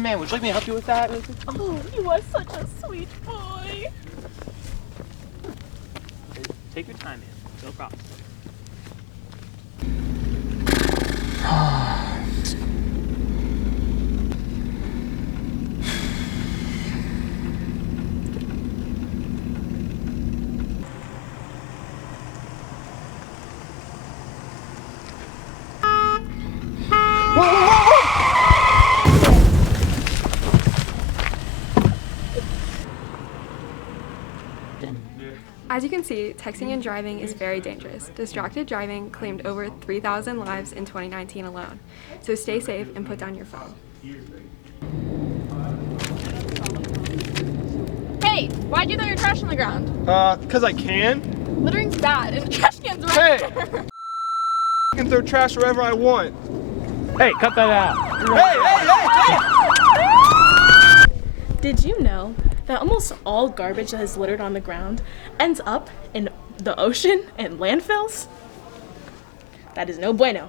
Man, would you like me to help you with that? Oh, you are such a sweet boy. Take your time, man. No problem. As you can see, texting and driving is very dangerous. Distracted driving claimed over 3,000 lives in 2019 alone. So stay safe and put down your phone. Hey, why'd you throw your trash on the ground? 'Cause I can. Littering's bad, and the trash can's right Hey! there. I can throw trash wherever I want. Hey, cut that out. Hey! Did you know that almost all garbage that is littered on the ground ends up in the ocean and landfills? That is no bueno.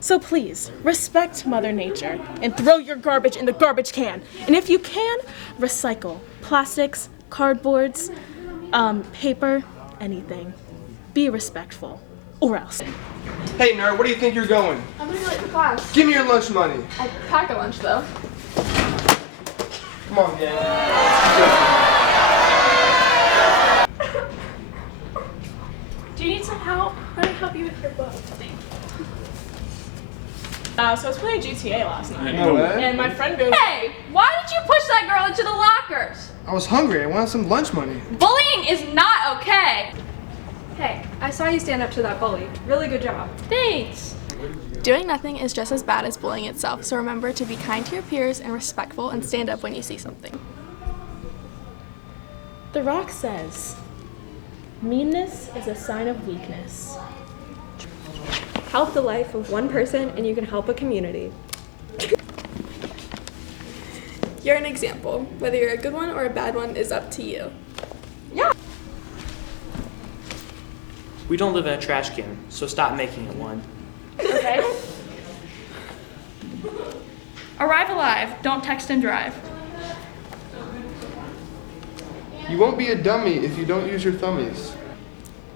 So please, respect Mother Nature and throw your garbage in the garbage can. And if you can, recycle plastics, cardboards, paper, anything. Be respectful, or else. Hey, nerd, where do you think you're going? I'm gonna be late for class. Give me your lunch money. I'll pack a lunch, though. Come on, gang. Do you need some help? Let me help you with your book. So I was playing GTA last night, No way. and my friend goes, Hey, why did you push that girl into the lockers? I was hungry. I wanted some lunch money. Bullying is not okay. Hey, I saw you stand up to that bully. Really good job. Thanks. Doing nothing is just as bad as bullying itself, so remember to be kind to your peers and respectful and stand up when you see something. The Rock says, meanness is a sign of weakness. Help the life of one person and you can help a community. You're an example. Whether you're a good one or a bad one is up to you. We don't live in a trash can, so stop making it one. Okay. Arrive alive. Don't text and drive. You won't be a dummy if you don't use your thummies.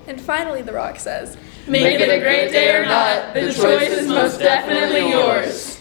And finally, The Rock says, Make it a great day or not, the choice is most definitely yours.